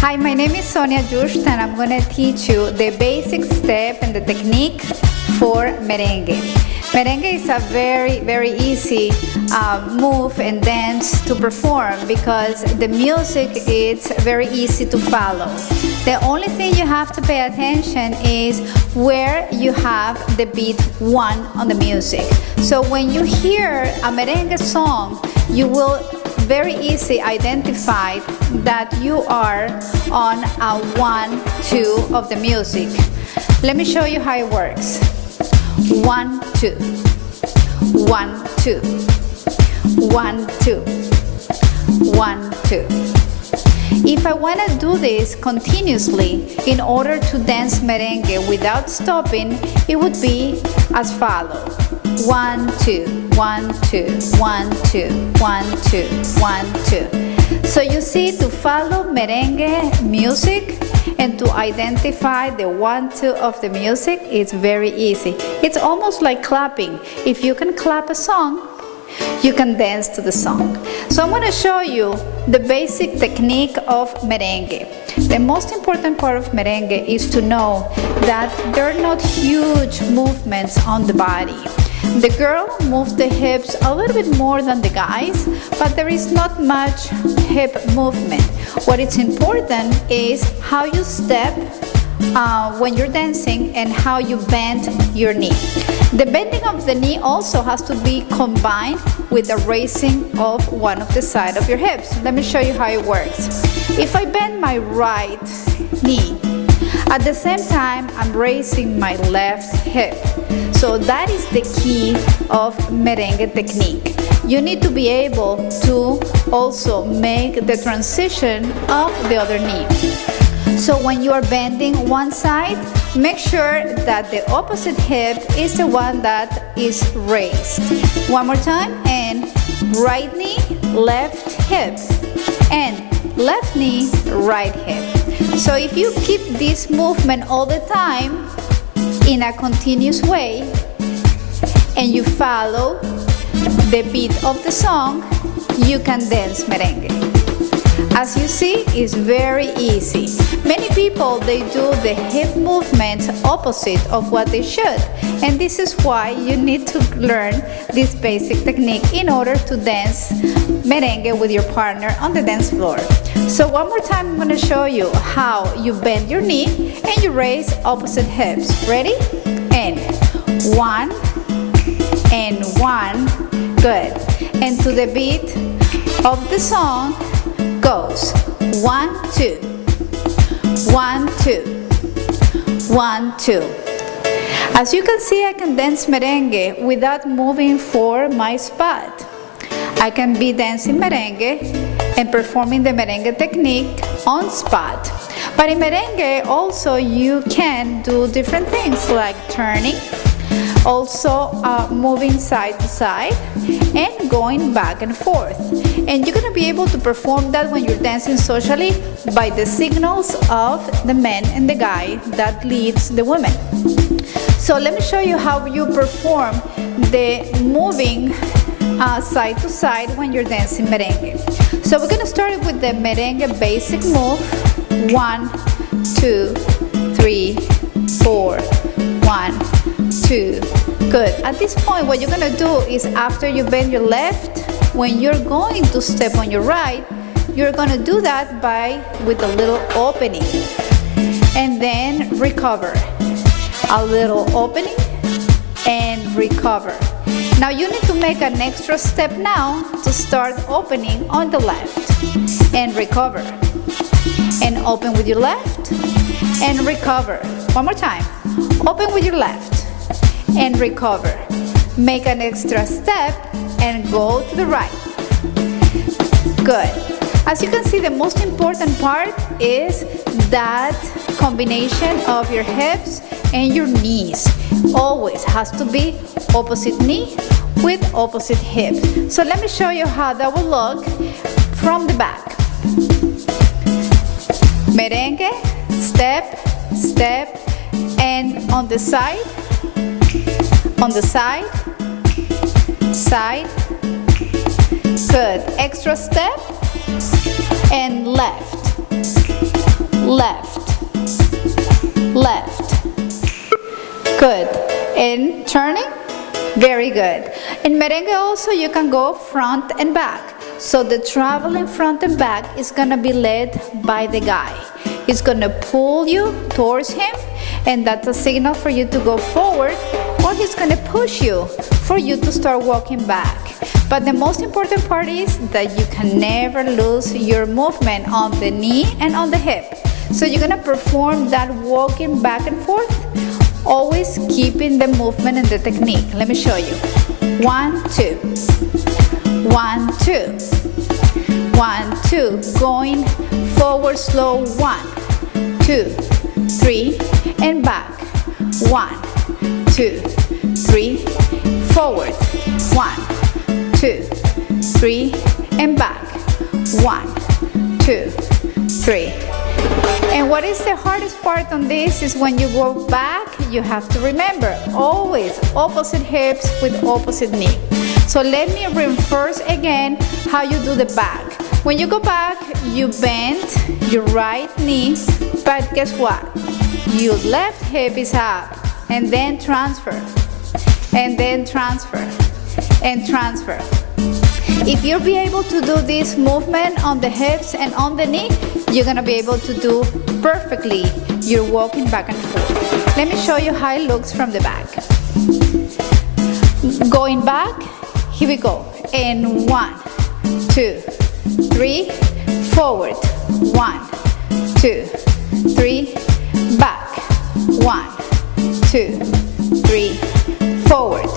Hi, my name is Sonia Jucht and I'm going to teach you the basic step and the technique for merengue. Merengue is a very easy move and dance to perform because the music is very easy to follow. The only thing you have to pay attention is where you have the beat 1 on the music. So when you hear a merengue song, you will very easy identify that you are on a 1-2 of the music. Let me show you how it works. 1, 2, 1, 2, 1, 2, 1, 2. If I want to do this continuously in order to dance merengue without stopping, it would be as follows. 1, 2, 1, 2, 1, 2, 1, 2, 1, 2. So you see, to follow merengue music and to identify the 1-2 of the music, it's very easy. It's almost like clapping. If you can clap a song, you can dance to the song. So I'm going to show you the basic technique of merengue. The most important part of merengue is to know that there are not huge movements on the body. The girl moves the hips a little bit more than the guys, but there is not much hip movement. What is important is how you step when you're dancing and how you bend your knee. The bending of the knee also has to be combined with the raising of one of the side of your hips. Let me show you how it works. If I bend my right knee, at the same time I'm raising my left hip. So that is the key of merengue technique. You need to be able to also make the transition of the other knee. So when you are bending one side, make sure that the opposite hip is the one that is raised. One more time, and right knee, left hip, and left knee, right hip. So if you keep this movement all the time in a continuous way, and you follow the beat of the song, you can dance merengue. As you see, it's very easy. Many people, they do the hip movements opposite of what they should. And this is why you need to learn this basic technique in order to dance merengue with your partner on the dance floor. So one more time, I'm going to show you how you bend your knee and you raise opposite hips. Ready? And 1 and 1. Good. And to the beat of the song goes 1, 2, 1, 2, 1, 2. As you can see, I can dance merengue without moving for my spot. I can be dancing merengue and performing the merengue technique on spot. But in merengue also you can do different things like turning, also moving side to side and going back and forth. And you're going to be able to perform that when you're dancing socially by the signals of the man and the guy that leads the women. So let me show you how you perform the moving side to side when you're dancing merengue. So we're going to start with the merengue basic move. 1, 2, 3, 4, 1, 2. Good. At this point, what you're going to do is after you bend your left, when you're going to step on your right, you're going to do that with a little opening. And then recover. A little opening and recover. Now you need to make an extra step now to start opening on the left and recover. And open with your left and recover. One more time. Open with your left and recover. Make an extra step and go to the right. Good. As you can see, the most important part is that combination of your hips and your knees. Always has to be opposite knee with opposite hip. So let me show you how that will look from the back. Merengue, step, step, and on the side, side. Good. Extra step and left. left, left. Good. And turning. Very good. In merengue also you can go front and back. So the traveling front and back is gonna be led by the guy. He's gonna pull you towards him, and that's a signal for you to go forward, or he's gonna push you for you to start walking back. But the most important part is that you can never lose your movement on the knee and on the hip. So you're gonna perform that walking back and forth, always keeping the movement and the technique. Let me show you. 1, 2. 1, 2. 1, 2. Going forward slow. 1, 2, 3, and back. 1, 2, 3, forward. 1, 2, 3, and back. 1, 2, 3. And what is the hardest part on this is when you go back, you have to remember, always opposite hips with opposite knee. So let me reinforce again how you do the back. When you go back, you bend your right knee, but guess what? Your left hip is up, and then transfer, and then transfer, and transfer. If you'll be able to do this movement on the hips and on the knee, you're gonna be able to do perfectly your walking back and forth. Let me show you how it looks from the back. Going back, here we go. And 1, 2, 3, forward. 1, 2, 3, back. 1, 2, 3, forward.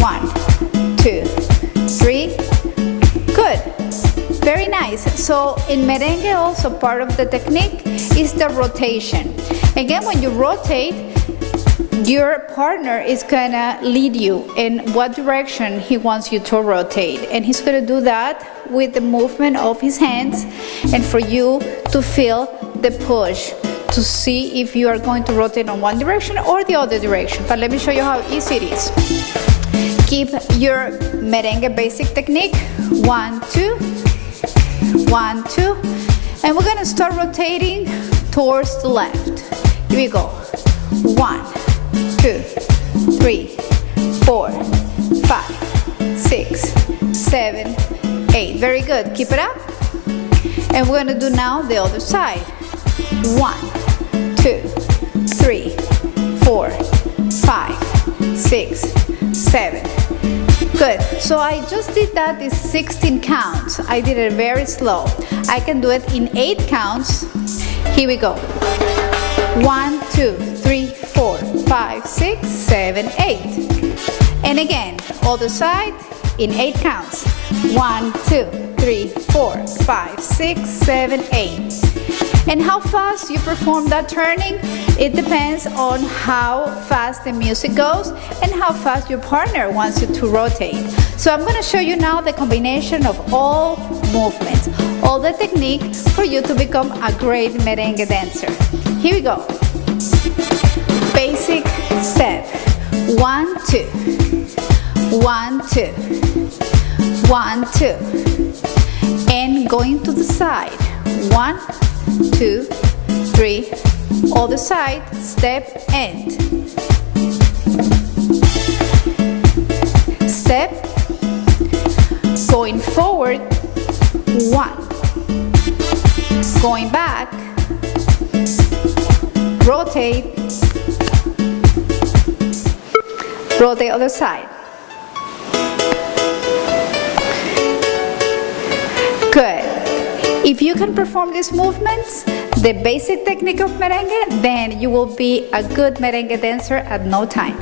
1, 2, 3. Good. Very nice. So in merengue also part of the technique is the rotation. Again, when you rotate, your partner is gonna lead you in what direction he wants you to rotate, and he's gonna do that with the movement of his hands, and for you to feel the push to see if you are going to rotate on one direction or the other direction. But let me show you how easy it is. Keep your merengue basic technique. 1, 2, 1, 2, and we're gonna start rotating towards the left. Here we go. 1, 2, 3, 4, 5, 6, 7, 8. Very good. Keep it up. And we're gonna do now the other side. 1, 2, 3, 4, 5, 6, 7. Good. So I just did that in 16 counts. I did it very slow. I can do it in 8 counts. Here we go. 1, 2, 3, 4, 5, 6, 7, 8. And again, other side in 8 counts. 1, 2, 3, 4, 5, 6, 7, 8. And how fast you perform that turning, it depends on how fast the music goes and how fast your partner wants you to rotate. So I'm going to show you now the combination of all movements, all the technique for you to become a great merengue dancer. Here we go. Basic step. 1, 2. 1, 2. 1, 2. And going to the side. 1, 2, 3, other side, step, end. Step, going forward, 1. Going back, rotate, rotate other side. Good. If you can perform these movements, the basic technique of merengue, then you will be a good merengue dancer at no time.